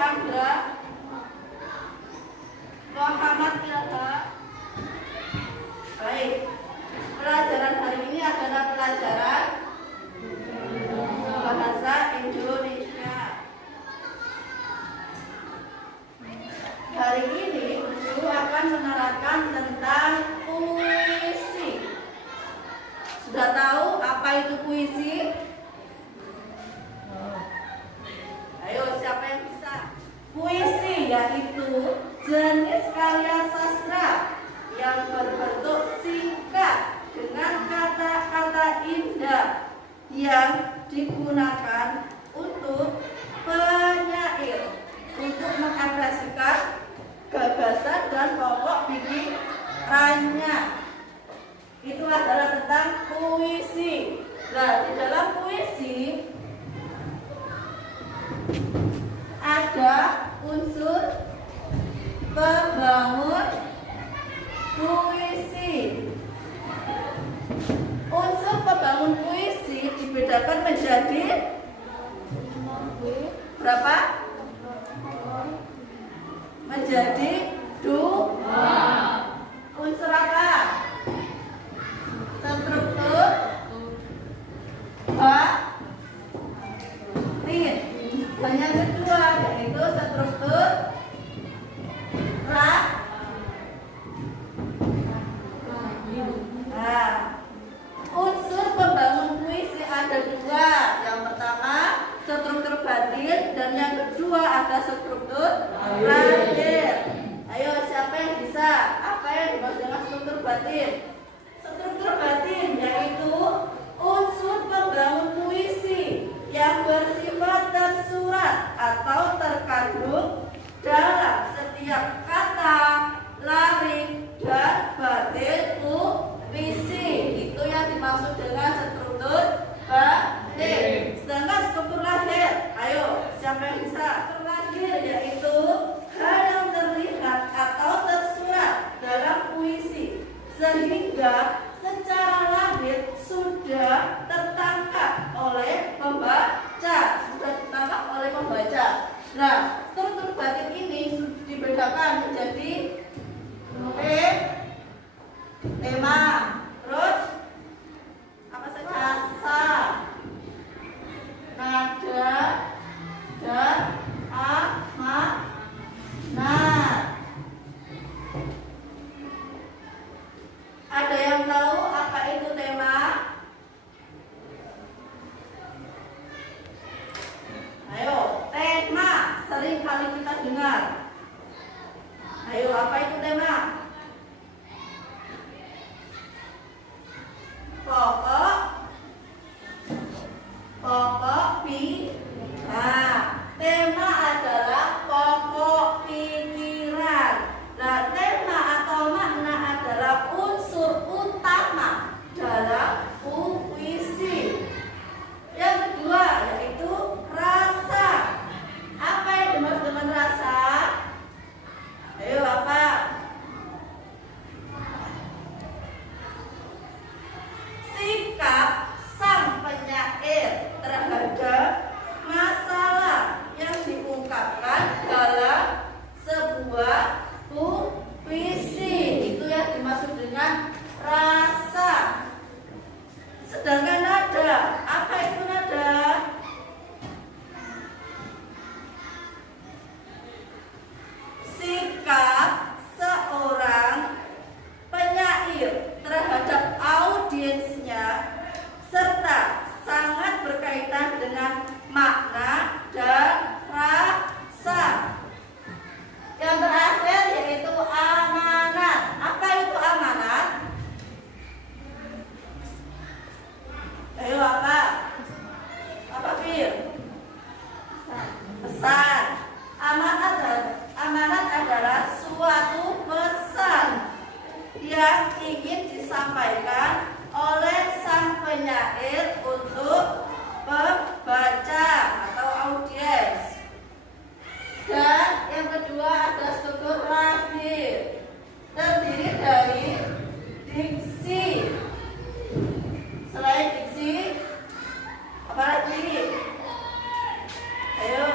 Anggra, Muhammad Ilham. Baik, pelajaran hari ini adalah pelajaran bahasa Indonesia. Hari ini guru akan menerangkan tentang puisi. Sudah tahu apa itu puisi? Ayo, siapa yang bisa? Puisi yaitu jenis karya sastra yang berbentuk singkat dengan kata-kata indah yang digunakan untuk penyair untuk mengekspresikan gagasan dan pokok pikirannya. Itu adalah tentang puisi. Nah, di dalam puisi ada unsur pembangun puisi. Unsur pembangun puisi dibedakan menjadi berapa? Menjadi dua. Unsur apa? Struktur batin. Dan yang kedua yaitu struktur Nah, unsur pembangun puisi ada dua. Yang pertama struktur batin dan yang kedua ada struktur lahir. Ayo, siapa yang bisa? Apa yang dimaksud dengan struktur batin? Struktur batin yaitu unsur pembangun puisi yang bersifat tersurat atau terkandung dalam setiap kata, lirik, dan batin puisi. Itu yang dimaksud dengan struktur batin. Sedangkan struktur lahir, ayo, siapa yang bisa? Struktur lahir yaitu hal yang terlihat atau tersurat dalam puisi sehingga secara lahir sudah tertangkap oleh pembaca. Nah, struktur batin ini dibedakan menjadi tema, terus apa saja? Asa, nada, dan amanat. Ada yang tahu apa itu tema? Ayo, tema sering kali kita dengar. Ayo, apa itu tema? Pokok nah, tema adalah pokok pikiran. Nah, tema atau makna adalah unsur utama dalam puisi. Yang kedua yaitu rasa. Apa yang dimaksud dengan rasa? Ayo, apa? Sikap sang penyair terhadap masalah yang diungkapkan dalam sebuah puisi. Itu yang dimaksud dengan rasa. Sedangkan nada, apa itu nada? Sikap seorang penyair terhadap audiensnya serta sangat berkaitan dengan makna dan rasa. Yang terakhir yaitu amanat. Apa itu amanat? Ayo, apa? Apa, Fir? Pesan. Amanat adalah suatu pesan yang ingin disampaikan oleh sang penyair untuk pembaca atau audiens. Dan yang kedua ada struktur lahir, terdiri dari diksi. Selain diksi, apa lagi? Ayo.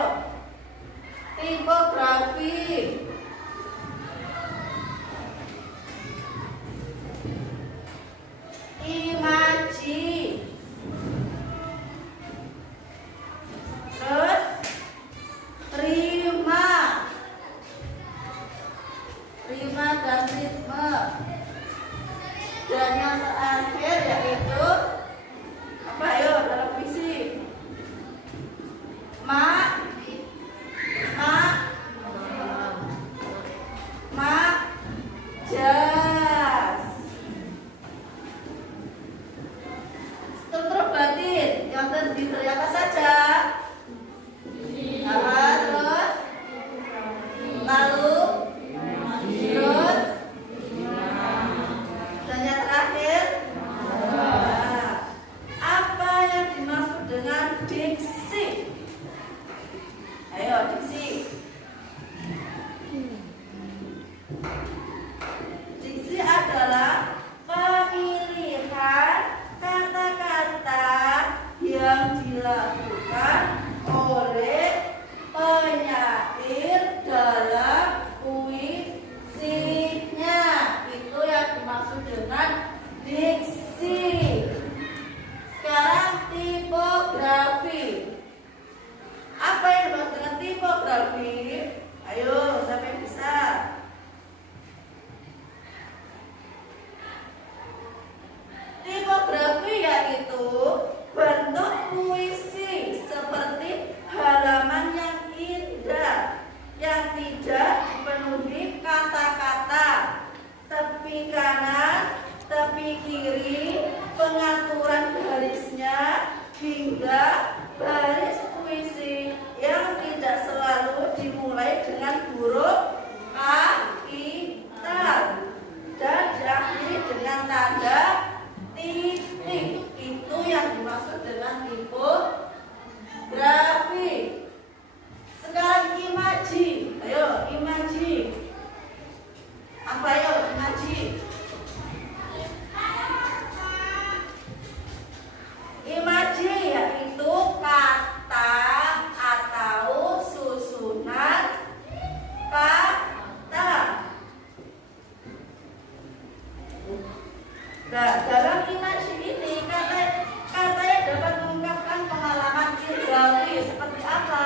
dalam puisinya. Itu yang dimaksud dengan diksi. Sekarang tipografi. Apa yang dimaksud dengan tipografi? Ayo, siapa yang bisa? Tipografi yaitu bentuk puisi seperti halaman yang indah yang tidak dipenuhi kata-kata, tepi kanan, tepi kiri, pengaturan garisnya hingga baris puisi yang tidak selalu dimulai dengan huruf kapital dan diakhiri dengan tanda titik. Itu yang dimaksud dengan tipografi. Sekarang imaji. Ayo, imaji. Apa ayo imaji? Imaji yaitu kata atau susunan kata. Nah, dalam imaji ini katanya dapat mengungkapkan pengalaman indrawi seperti apa?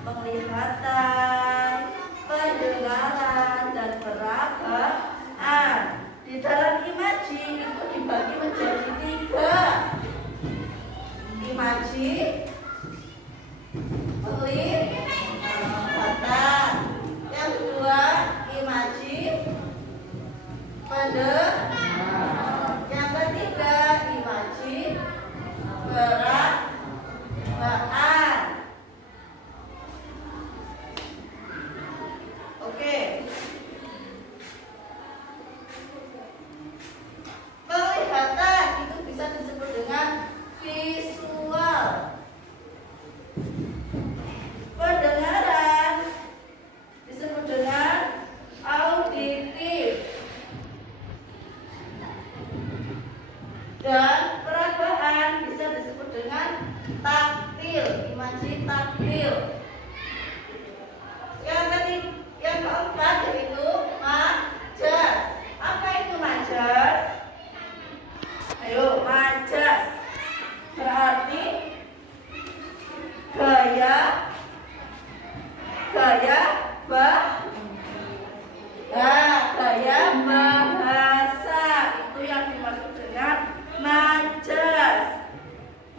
Penglihatan, pendengaran, dan perabaan. Di dalam imaji itu dibagi menjadi 3. Imaji, penglihatan. Yang kedua, imaji, pendengaran. Yang ketiga, imaji, perabaan. Oke. Penglihatan itu bisa disebut dengan visual. Pendengaran disebut dengan auditif. Dan perabaan bisa disebut dengan taktil, imaji taktil. Yang keempat yaitu majas. Apa itu majas? Ayo, majas berarti gaya bahasa. Itu yang dimaksud dengan majas.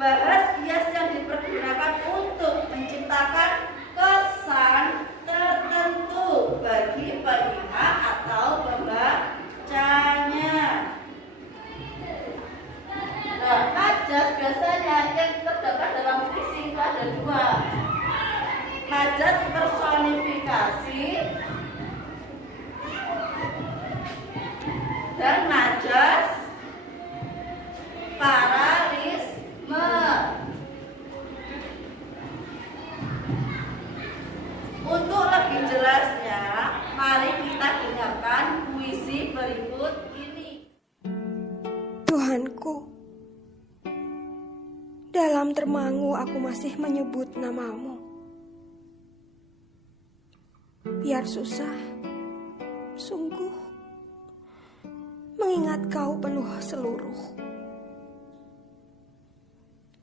Bahasa hias yang dipergunakan untuk menciptakan kesan tertentu bagi pelihat atau pembacanya. Nah, majas biasanya yang terdapat dalam puisi itu ada 2. Majas personifikasi dan majas paralisme. Untuk lebih jelasnya, mari kita dengarkan puisi berikut ini. Tuhanku, dalam termangu aku masih menyebut namamu. Biar susah, sungguh, mengingat kau penuh seluruh.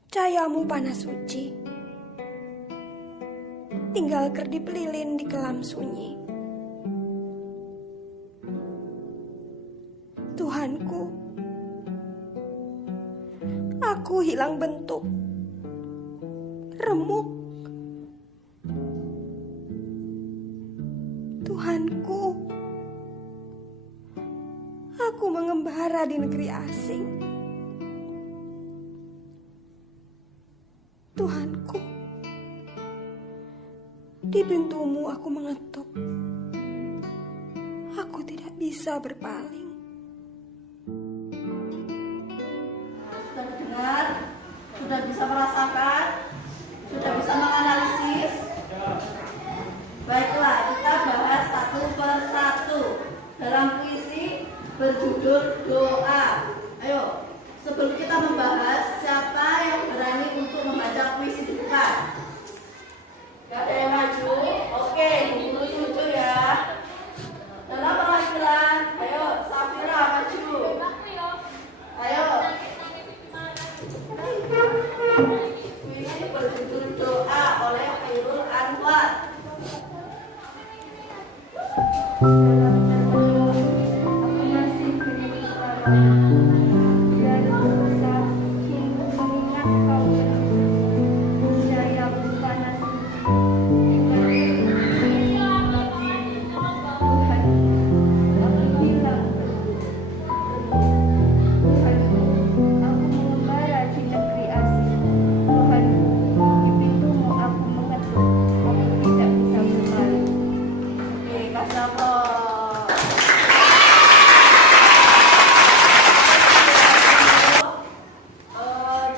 Cahayamu panas suci, tinggal kerdip lilin di kelam sunyi. Tuhanku, aku hilang bentuk, remuk. Tuhanku, aku mengembara di negeri asing. Tuhanku, di pintumu aku mengetuk. Aku tidak bisa berpaling. Sudah dengar? Sudah bisa merasakan? Sudah bisa menganalisis? Baiklah, kita bahas satu persatu dalam puisi berjudul Doa. Ayo, sebelum kita membahas, siapa yang berani untuk membaca puisi di depan? Gak ada yang maju? Oke, dulu jujur Dalam termenung, aku masih menyebut namamu dan berusaha hingga mengingat kau yang disebut. Cahayamu panas suci, tinggal Tuhan, aku hilang Tuhanku, aku mengembara di negeri asing. Tuhanku, di pintumu aku mengetuk, aku tidak bisa berpaling. Oke, kasih applause.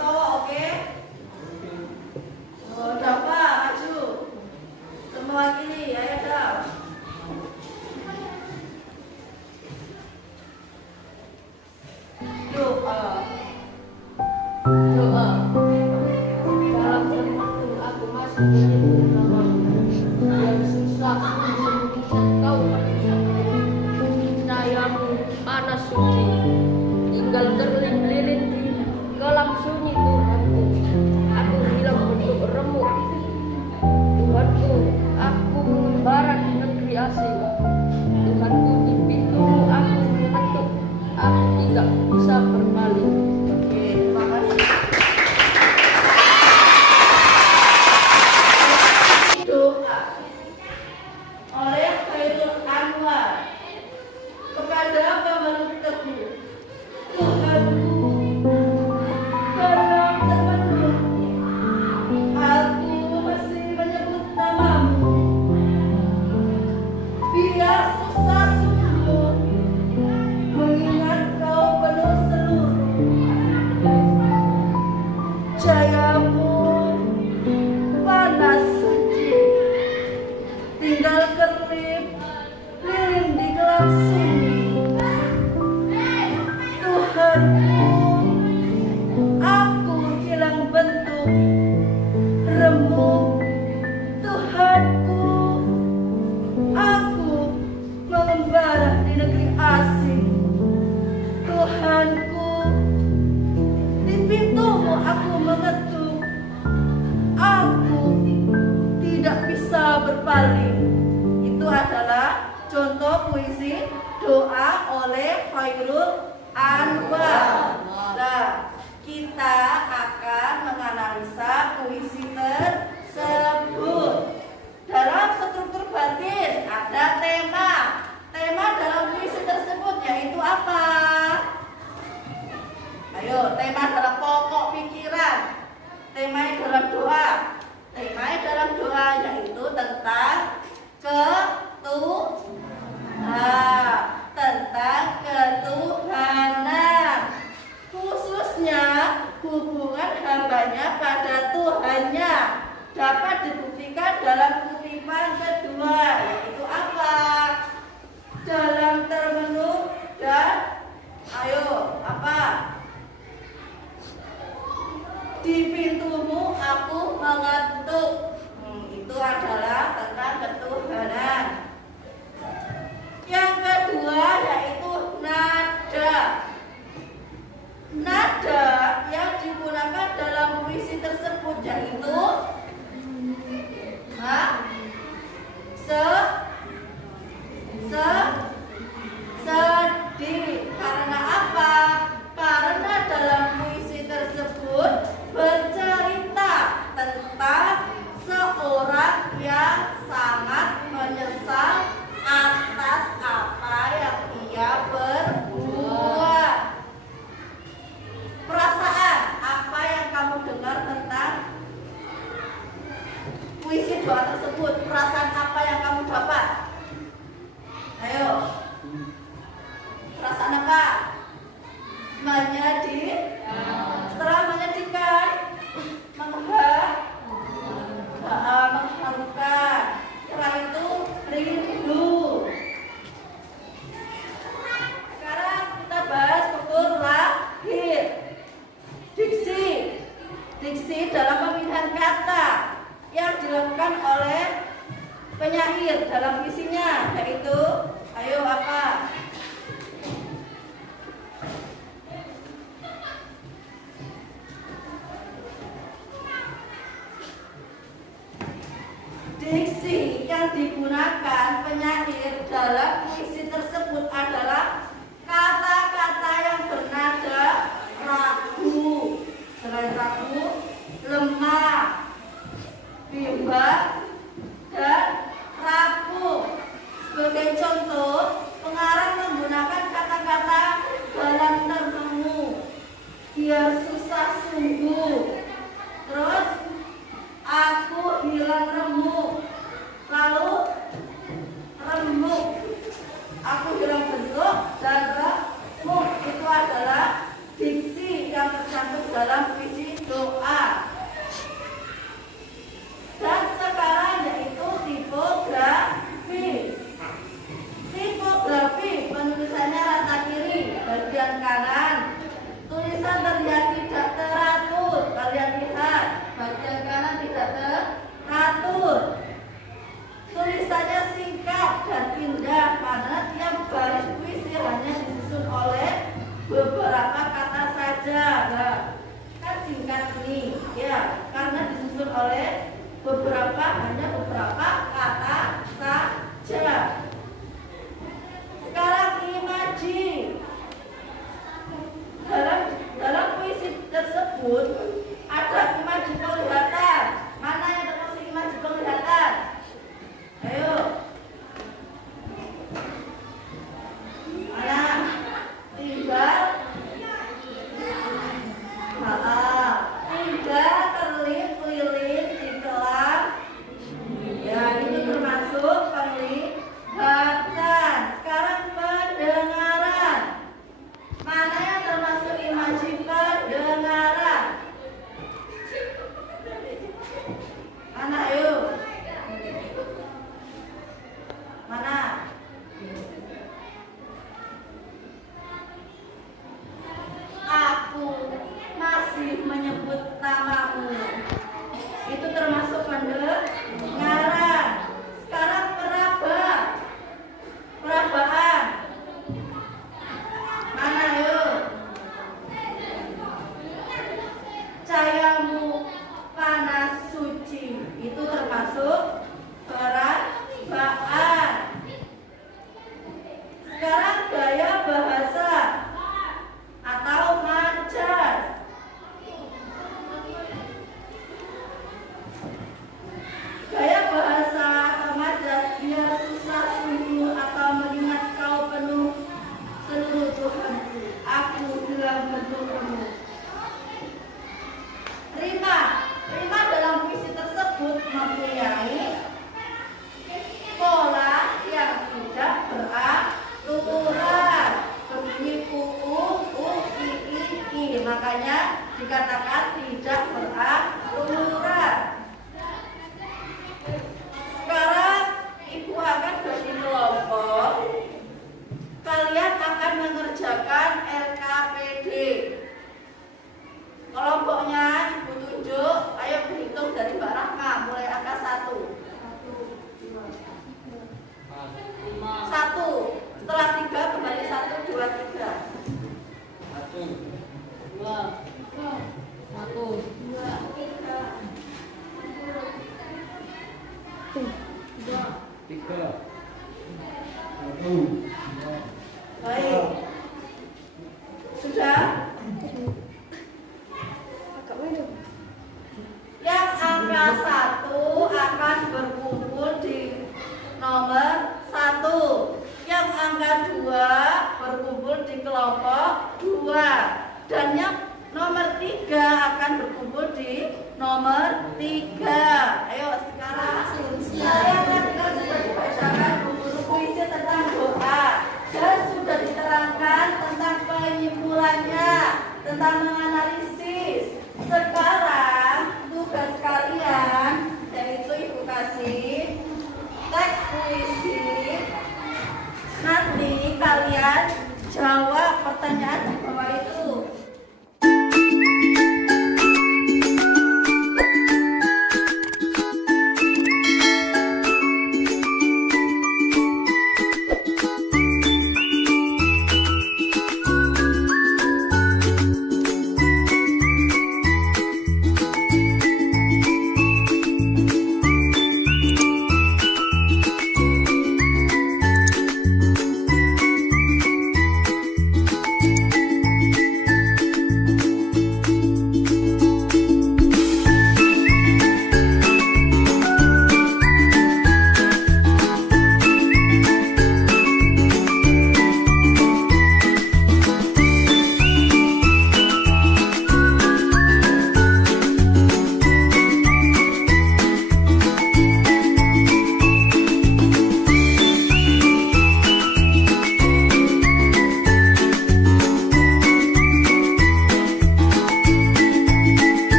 Cowok, oke? Dava, maju. Mewakili, ayo Dav. Doa. Dalam termenung aku masih menyebut namamu yang susah mengingat kau manusia. Cahayamu panas suci, tinggal terlilin di kolam sunyi Tuhanku. Aku hilang bentuk remuk. Tuhanku, aku mengembara di negeri asing. Tuhanku, di pintumu aku mengetuk, aku tidak bisa berpaling. Oke, terima kasih. Doa oleh Khairul Anwar kepada Bapak Teguh. Tuhanku, dalam termenung aku masih menyebut namamu. Biar susah sungguh mengingat kau penuh seluruh. Cahayamu panas suci, tinggal kerlip lilin di gelap sunyi. Tuhanku, aku hilang bentuk remuk. Tuhanku, aku mengembara di negeri asing. Tuhanku, di pintumu aku mengetuk, aku tidak bisa berpaling. Itu adalah contoh puisi doa oleh Khairul Anwar. Nah, kita akan menganalisa puisi tersebut. Dalam struktur batin ada tema. Tema dalam puisi tersebut yaitu apa? Ayo, tema dalam pokok pikiran. Tema dalam doa. Tema dalam doa yaitu tentang tentang ketuhanan. Khususnya hubungan hambanya pada Tuhannya dapat dibuktikan dalam kutipan kedua, yaitu apa? Dalam termenung dan ayo apa? Di pintumu aku mengetuk. Itu adalah tentang ketuhanan. Yang kedua yaitu nada. Nada yang digunakan dalam puisi tersebut yaitu sedih. Karena apa? Karena dalam puisi tersebut bercerita tentang seorang yang sangat menyesal atas apa yang ia berbuat. Perasaan apa yang kamu dengar tentang puisi doa tersebut? Perasaan apa yang kamu dapat? Ayo. Perasaan apa? Setelah menyedihkan, mengharukan. Setelah itu rindu. Sekarang kita bahas struktur lahir. Diksi dalam pemilihan kata yang dilakukan oleh penyair dalam puisinya, yaitu ayo apa? Diksi yang digunakan penyair dalam puisi tersebut adalah kata-kata yang bernada ragu. Selain ragu, lemah, bimbang, dan rapuh. Sebagai contoh, pengarang menggunakan kata-kata dalam termengu. Dia susah sungguh. Terus, aku hilang remuk. Lalu, remuk. Aku hilang bentuk dan remuk. Itu adalah diksi yang tercantum dalam puisi doa. Dan sekarang yaitu tipografi. Tipografi penulisannya rata kiri, bagian kanan. Tulisan terlihat tidak teratur. Kalian lihat, bagian kanan tidak teratur. Tulisannya singkat dan indah karena tiap baris puisi hanya disusun oleh beberapa kata saja. Nah, kan singkat ini, ya, karena disusun oleh hanya beberapa kata saja. Sekarang imaji. Dalam puisi tersebut ada imaji penglihatan. Mana yang termasuk imaji penglihatan? Ayo. Mana? Tinggal terlilit di kelam. Ya, itu termasuk penglihatan. Sekarang pendengaran. Mana yang termasuk imaji pendengaran? Mana, ayo? Mana? Aku masih menyebut namamu. Itu termasuk pendengaran. Sekarang perabaan. Mana, ayo? Cahayamu panas suci. Itu termasuk perabaan. Sekarang gaya bahasa atau majas. Gaya bahasa atau majas, dia susah sungguh atau mengingat kau penuh seluruh Tuhanku. Aku hilang bentukmu. Rima dalam puisi tersebut mempunyai pola yang tidak beraturan. Berbunyi i. Makanya dikatakan tidak beraturan. Sekarang ibu akan bagi kelompok. Kalian akan mengerjakan LKPD. Kelompoknya ibu tunjuk. Ayo berhitung dari Mbak Rahma mulai angka 1. 1. Setelah 3 kembali 1, 2, 3. 1, 2, 3. Baik. Sudah? Yang angka 1 akan berkumpul di nomor 1. Yang angka 2 berkumpul di kelompok 2. Dan yang nomor 3 akan berkumpul di nomor 3. Ayo sekarang saya akan dibacakan buku puisi tentang doa dan sudah diterangkan tentang penyimpulannya, tentang menganalisis. Sekarang tugas kalian yaitu ibu kasih teks puisi. Nanti kalian jawab pertanyaan di bawah itu.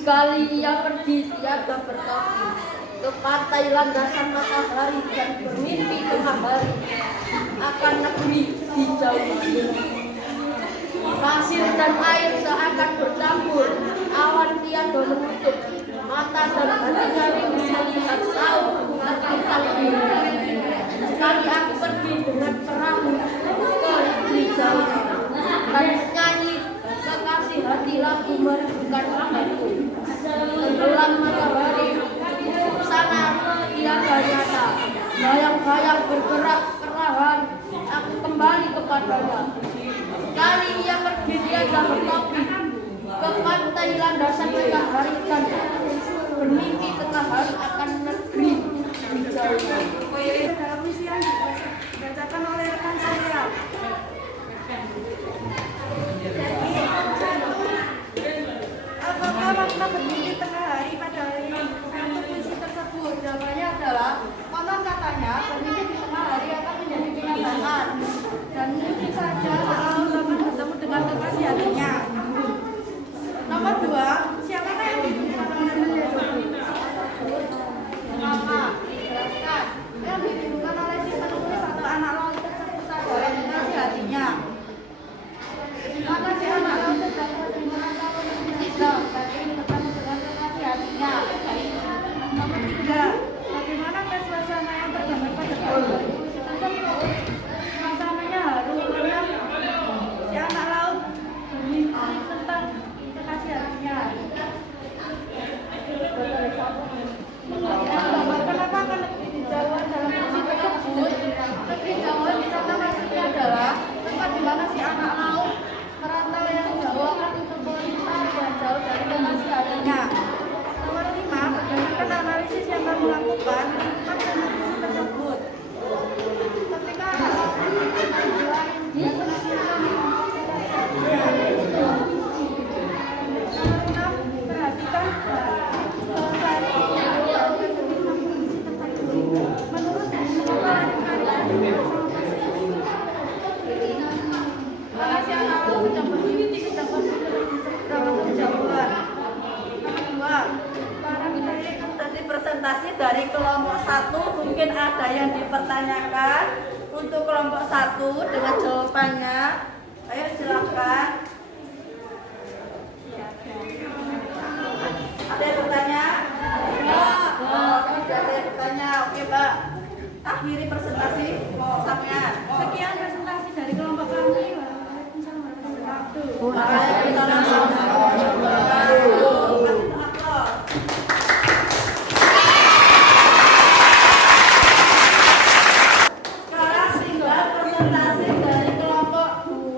Sekali ia pergi tiada bertopi ke pantai landasan matahari dan bermimpi tengah hari akan negeri hijau. Pasir dan air seakan bercampur, awan tiada menutup mata dan hatinya rindu melihat saut terkentang biru. Sekali aku pergi dengan perahu ke negeri jauh dan nyanyi kekasih hati lagu merindukan hatiku. Tenggelam matahari, sana tiada nyata, bayang-bayang bergerak perlahan, aku kembali kepadanya. Kali ia pergi tiada bertopi ke pantai landasan matahari dan bermimpi tengah hari akan negeri hijau. Dalam puisi yang dibacakan oleh rekan saya. Apakah makna bermimpi tengah hari pada hari ini? Untuk puisi tersebut, jawabannya adalah konon katanya bermimpi di tengah hari akan menjadi kenyataan dan mungkin saja kalau teman bertemu dengan kekasih hatinya. Nomor 2, siapakah yang dibutuhkan oleh menjadi mengapa? Dijelaskan yang dibutuhkan oleh si penulis atau anak laut tersebut adalah kekasih hatinya. Maka si anak laut sedang bagaimana kalau tidak ingin bertemu dengan kekasih hatinya. Nomor 3, bagaimana suasana yang tergambar pada puisi tersebut? Suasananya haru karena si anak laut bermimpi tentang kekasih hatinya. Kenapa akan negeri di Jawa dalam puisi tersebut? Negeri Jawa di sana maksudnya adalah tempat di mana si anak laut merantau yang jauh akan untuk melintang dan jauh dari kekasih hatinya. Nomor 5, berdasarkan analisis yang kamu lakukan, makna puisi tersebut. Ketika anak laut berjuang, dia senantiasa perhatikan menurut si anak laut sedang bermimpi sedang dalam kejauhan. Nomor 2, para penulis tadi presentasi dari kelompok 1 mungkin ada yang dipertanyakan untuk kelompok 1 dengan jawabannya. Ayo silakan. Ada yang bertanya? Tidak ada yang bertanya. Oke, Mbak. Akhiri presentasi kelompok 1-nya. Sekian presentasi dari kelompok kami. Waalaikumsalam warahmatullahi wabarakatuh. Sekarang tinggal presentasi dari kelompok 2.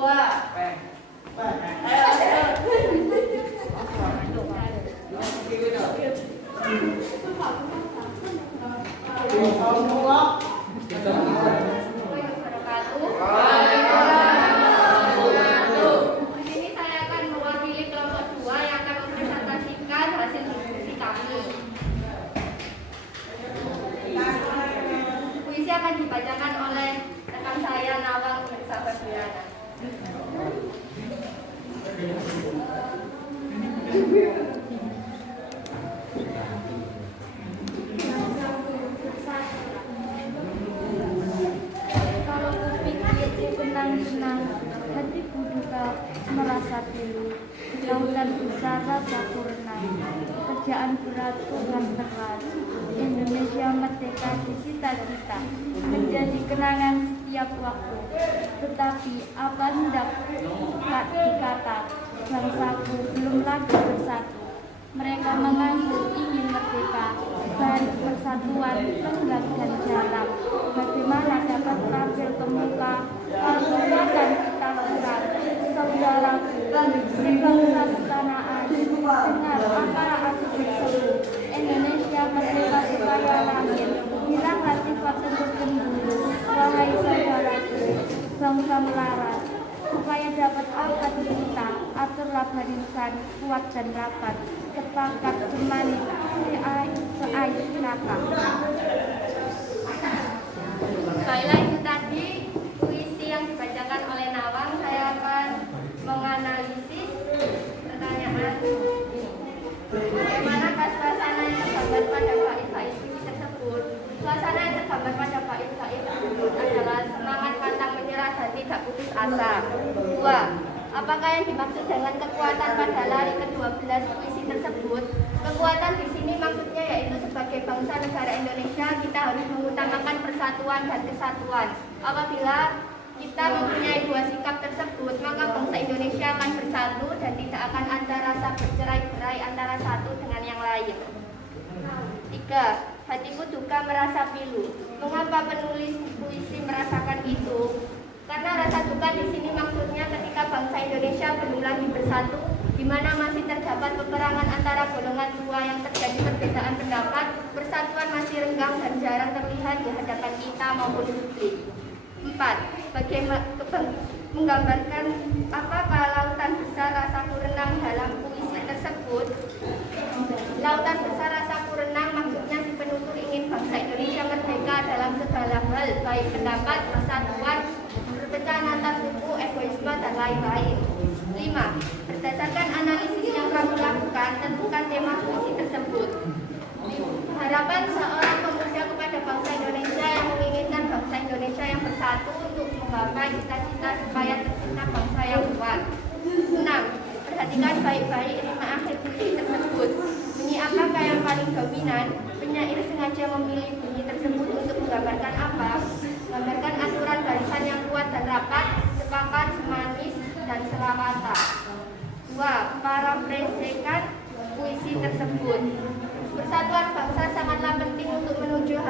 Di sini saya akan mewakili kelompok 2 yang akan mempresentasikan hasil diskusi kami. Puisi akan dibacakan oleh rekan saya Nawang Sahabiana. Kalau kupikir benang-benang, hatiku duka merasa pilu. Lautan besar rasa renang, kerjaan berat Tuhan keras. Indonesia merdeka di cita-cita, menjadi kenangan setiap waktu. Tetapi apa hendak dikata, bangsaku belum lagi bersatu. Mereka mengaku ingin merdeka, dan persatuan lenggak dan jalan. Bagaimana dapat tampil ke muka kalau bukan kita kurang? Saudaraku, sebangsa setanaan, dengar antara aku berseru. Indonesia merdeka supaya lahir, hilanglah sifat untuk cemburu. Wahai saudaraku, bangsa melarat, supaya dapat angkat kita, aturlah barisan kuat dan rapat, sepakat semanis seair neraka. Baiklah, itu tadi puisi yang dibacakan oleh Nawang. Saya akan menganalisis pertanyaan Suasana yang tergambar pada bait-bait tersebut adalah semangat pantang menyerah dan tidak putus asa. 2. Apakah yang dimaksud dengan kekuatan pada lari ke-12 puisi tersebut? Kekuatan di sini maksudnya yaitu sebagai bangsa negara Indonesia kita harus mengutamakan persatuan dan kesatuan. Apabila kita mempunyai dua sikap tersebut, maka bangsa Indonesia akan bersatu dan tidak akan ada rasa bercerai-berai antara satu dengan yang lain. 3. Hatiku duka merasa pilu. Mengapa penulis puisi merasakan itu? Karena rasa duka di sini maksudnya ketika bangsa Indonesia belum lagi bersatu, di mana masih terdapat peperangan antara golongan dua yang terjadi perbedaan pendapat, persatuan masih renggang dan jarang terlihat di hadapan kita maupun publik. 4. Bagaimana menggambarkan apakah lautan besar rasaku renang dalam puisi tersebut? Lautan besar rasaku renang maksudnya si penutur ingin bangsa Indonesia merdeka dalam segala hal, baik pendapat, persatuan, perpecahan antar suku, egoisme, dan lain-lain. 5. Berdasarkan analisis yang kami lakukan, tentukan tema puisi tersebut. Harapan seorang pemuda kepada bangsa Indonesia yang menginginkan bangsa Indonesia yang bersatu untuk menggapai cita-cita supaya tercipta bangsa yang kuat. 6. Perhatikan baik-baik rima akhir puisi tersebut. Bunyi apakah yang paling dominan? Penyair sengaja memilih bunyi tersebut untuk menggambarkan apa? Menggambarkan aturan barisan yang kuat dan rapat, sepakat, semanis, dan selawata. 2. Parafrasekan puisi tersebut. Persatuan bangsa sangatlah penting untuk menuju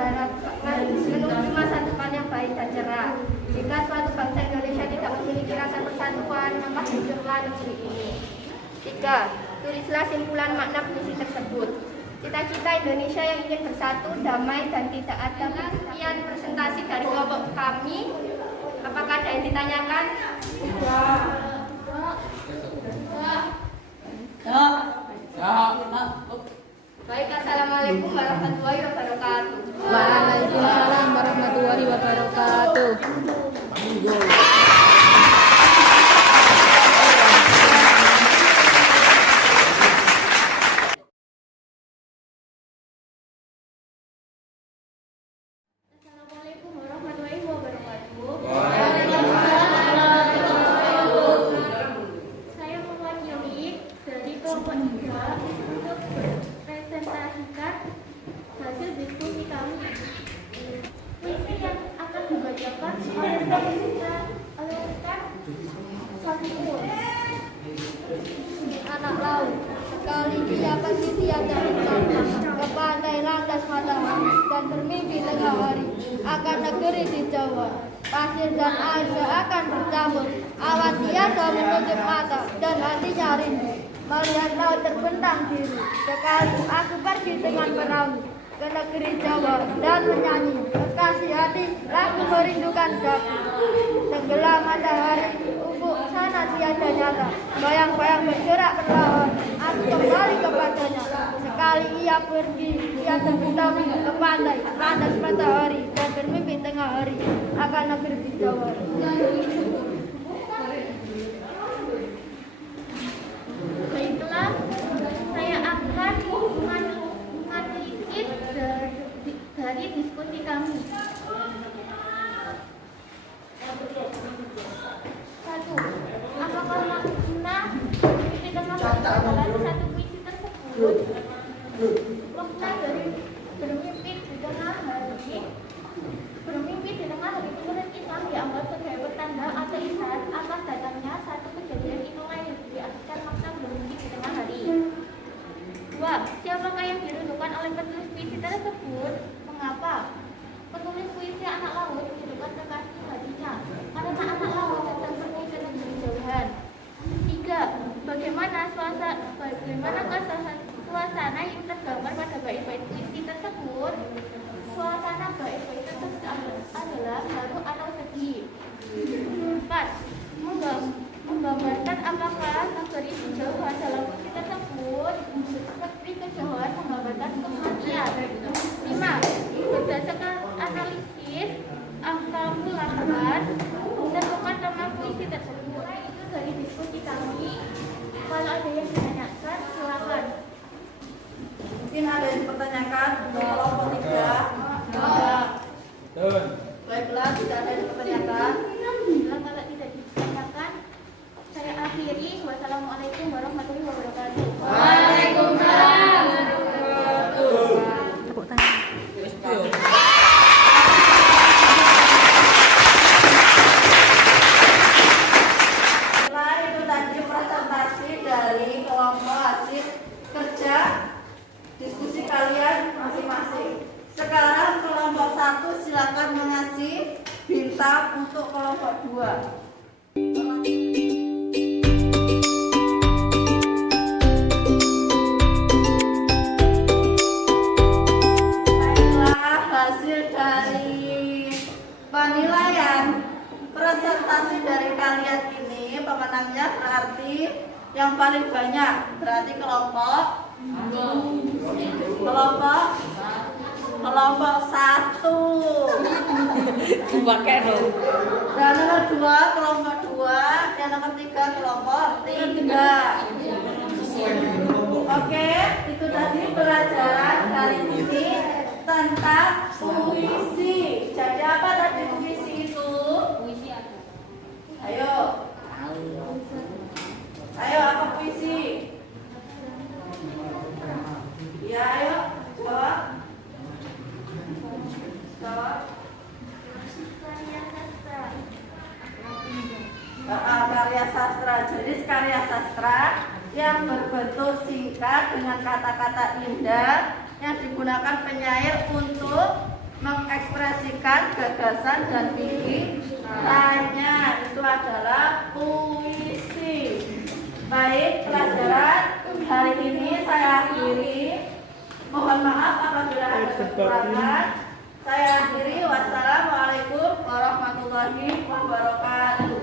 masa depan yang baik dan cerah. Jika suatu bangsa Indonesia tidak memiliki rasa persatuan, maka hancurlah negeri ini. 3. Tulislah simpulan makna puisi tersebut. Cita-cita Indonesia yang ingin bersatu, damai, dan tidak ada. Sekian presentasi dari kelompok kami. Apakah ada yang ditanyakan? Baik, assalamualaikum warahmatullahi wabarakatuh. Waalaikumsalam warahmatullahi wabarakatuh. Assalamualaikum warahmatullahi wabarakatuh. Saya Muhammad Yumi dari kelompok 3 untuk presentasikan hasil diskusi kami. Puisi yang akan dibacakan oleh kita Safiul. Anak laut, sekali dia pergi tiada rencana ke pantai landas matahari dan bermimpi tengah hari akan negeri di Jawa. Pasir dan air seakan bercampur, awan tiada menutup mata dan hatinya rindu melihat laut terbentang biru. Sekali aku pergi dengan perahu ke negeri Jawa dan menyanyi kekasih hati lagu merindukan daku. Tenggelam matahari, ufuk sana tiada nyata, bayang-bayang bergerak perlahan, aku kembali kepadanya. Sekali ia pergi, ia terbenam ke pantai, landas matahari dan bermimpi tengah hari akan negeri di Jawa. Baiklah, saya akan menganalisis dari diskusi kami. 1. Apakah makna puisi tengah dalam satu puisi tersebut? Makna dari bermimpi di tengah hari. Bermimpi di tengah hari menurut Islam dianggap sebagai pertanda atau isyarat akan datangnya satu kejadian itulah yang diartikan makna bermimpi di tengah hari. 2. Siapakah yang dirindukan oleh penulis puisi tersebut? Mengapa? Penulis puisi anak laut merindukan kekasih hatinya karena anak laut sedang pergi ke negeri jauhan. 3. Bagaimanakah suasana yang tergambar pada bait-bait puisi tersebut? Suasana bait-bait tersebut adalah haru atau sedih. 4. Menggambarkan apakah negeri kejauhan dalam puisi tersebut? Negeri kejauhan menggambarkan kematian. 5. Berdasarkan analisis kamu lakukan menentukan tema puisi tersebut. Itu dari diskusi kami. Kalau ada yang ditanyakan, silakan. Mungkin ada yang dipertanyakan untuk kelompok 3. 1 silakan mengasih bintang untuk kelompok 2. Hasil dari penilaian presentasi dari kalian ini, pemenangnya berarti yang paling banyak berarti kelompok 1. Dan nomor 2 kelompok 2, dan nomor 3 kelompok 3. Oke, itu tadi pelajaran kali ini tentang puisi. Jadi apa tadi puisi itu? Ayo. Ayo, apa puisi? Ya, ayo. Jawab. Jawab. Karya sastra. Jadi karya sastra yang berbentuk singkat dengan kata-kata indah yang digunakan penyair untuk mengekspresikan gagasan dan pikirannya. Itu adalah puisi. Baik, pelajaran hari ini saya akhiri. Mohon maaf apabila ada kekurangan. Saya akhiri. Wassalamualaikum warahmatullahi wabarakatuh.